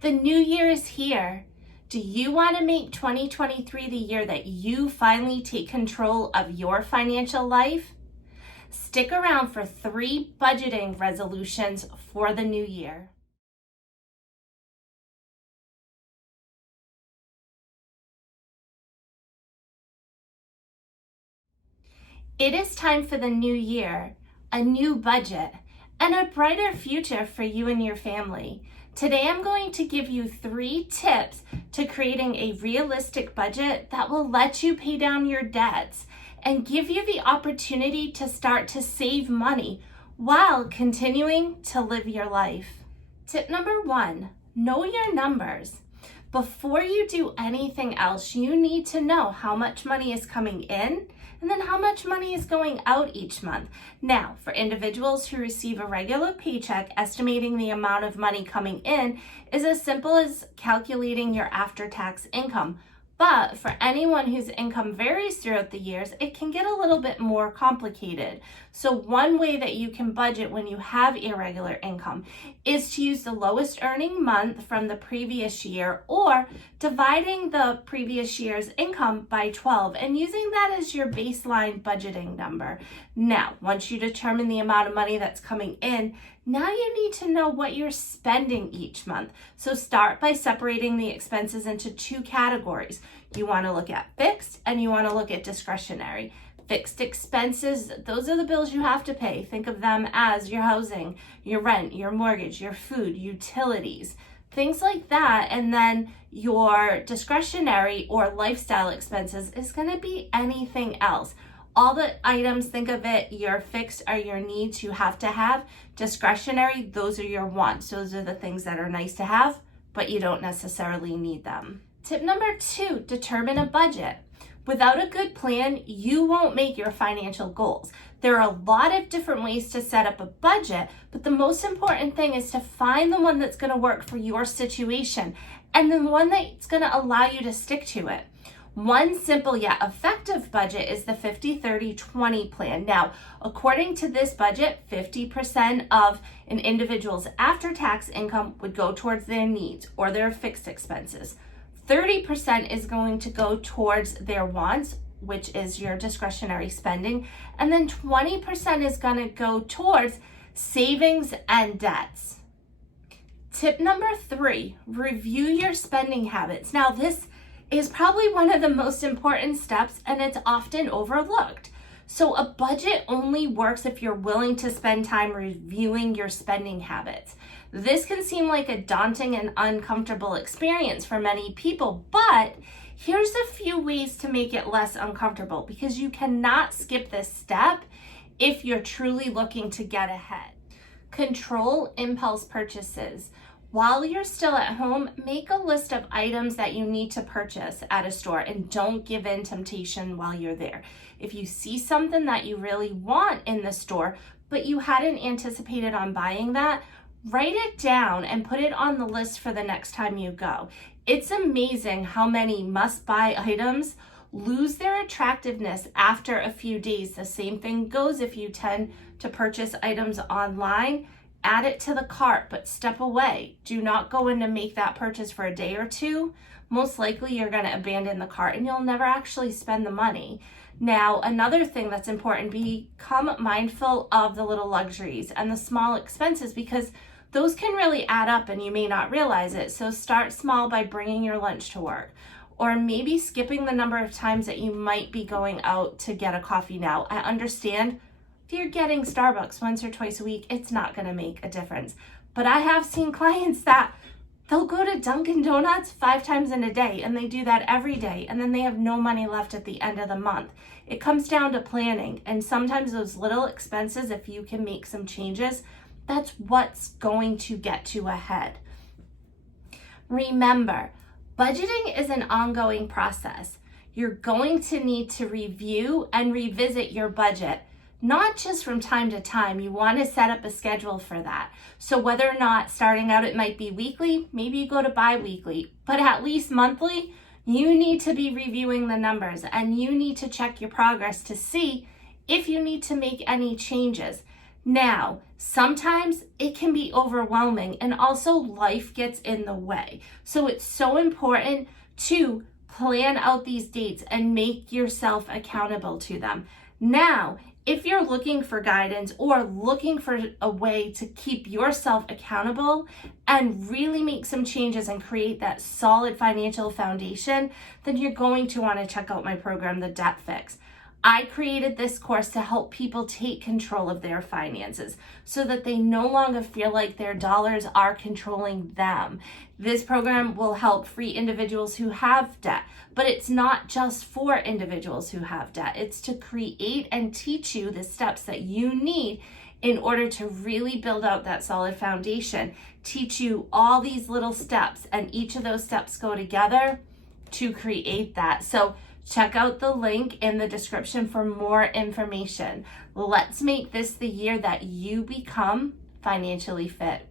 The new year is here. Do you want to make 2023 the year that you finally take control of your financial life? Stick around for 3 budgeting resolutions for the new year. It is time for the new year, a new budget, and a brighter future for you and your family. Today I'm going to give you 3 tips to creating a realistic budget that will let you pay down your debts and give you the opportunity to start to save money while continuing to live your life. Tip number 1, know your numbers. Before you do anything else, you need to know how much money is coming in and then how much money is going out each month. Now, for individuals who receive a regular paycheck, estimating the amount of money coming in is as simple as calculating your after-tax income. But for anyone whose income varies throughout the years, it can get a little bit more complicated. So one way that you can budget when you have irregular income is to use the lowest earning month from the previous year or dividing the previous year's income by 12 and using that as your baseline budgeting number. Now, once you determine the amount of money that's coming in, now you need to know what you're spending each month. So start by separating the expenses into 2 categories. You want to look at fixed and you want to look at discretionary. Fixed expenses, those are the bills you have to pay. Think of them as your housing, your rent, your mortgage, your food, utilities, things like that. And then your discretionary or lifestyle expenses is going to be anything else. All the items, think of it, your fixed are your needs you have to have. Discretionary, those are your wants. Those are the things that are nice to have, but you don't necessarily need them. Tip number 2, determine a budget. Without a good plan, you won't make your financial goals. There are a lot of different ways to set up a budget, but the most important thing is to find the one that's going to work for your situation and the one that's going to allow you to stick to it. One simple yet effective budget is the 50-30-20 plan. Now, according to this budget, 50% of an individual's after-tax income would go towards their needs or their fixed expenses. 30% is going to go towards their wants, which is your discretionary spending, and then 20% is going to go towards savings and debts. Tip number 3, review your spending habits. Now, this is probably one of the most important steps and it's often overlooked. So a budget only works if you're willing to spend time reviewing your spending habits. This can seem like a daunting and uncomfortable experience for many people, but here's a few ways to make it less uncomfortable because you cannot skip this step if you're truly looking to get ahead. Control impulse purchases. While you're still at home, make a list of items that you need to purchase at a store and don't give in temptation while you're there. If you see something that you really want in the store, but you hadn't anticipated on buying that, write it down and put it on the list for the next time you go. It's amazing how many must-buy items lose their attractiveness after a few days. The same thing goes if you tend to purchase items online. Add it to the cart, but step away. Do not go in to make that purchase for a day or 2. Most likely you're going to abandon the cart and you'll never actually spend the money. Now, another thing that's important, become mindful of the little luxuries and the small expenses because those can really add up and you may not realize it. So start small by bringing your lunch to work or maybe skipping the number of times that you might be going out to get a coffee. Now, I understand if you're getting Starbucks once or twice a week, it's not going to make a difference. But I have seen clients that they'll go to Dunkin' Donuts 5 times in a day and they do that every day and then they have no money left at the end of the month. It comes down to planning and sometimes those little expenses, if you can make some changes, that's what's going to get you ahead. Remember, budgeting is an ongoing process. You're going to need to review and revisit your budget. Not just from time to time, you want to set up a schedule for that. So whether or not starting out it might be weekly, maybe you go to bi-weekly, but at least monthly, you need to be reviewing the numbers and you need to check your progress to see if you need to make any changes. Now, sometimes it can be overwhelming and also life gets in the way. So it's so important to plan out these dates and make yourself accountable to them. Now, if you're looking for guidance or looking for a way to keep yourself accountable and really make some changes and create that solid financial foundation, then you're going to want to check out my program, The Debt Fix. I created this course to help people take control of their finances so that they no longer feel like their dollars are controlling them. This program will help free individuals who have debt, but it's not just for individuals who have debt. It's to create and teach you the steps that you need in order to really build out that solid foundation, teach you all these little steps, and each of those steps go together to create that. So check out the link in the description for more information. Let's make this the year that you become financially fit.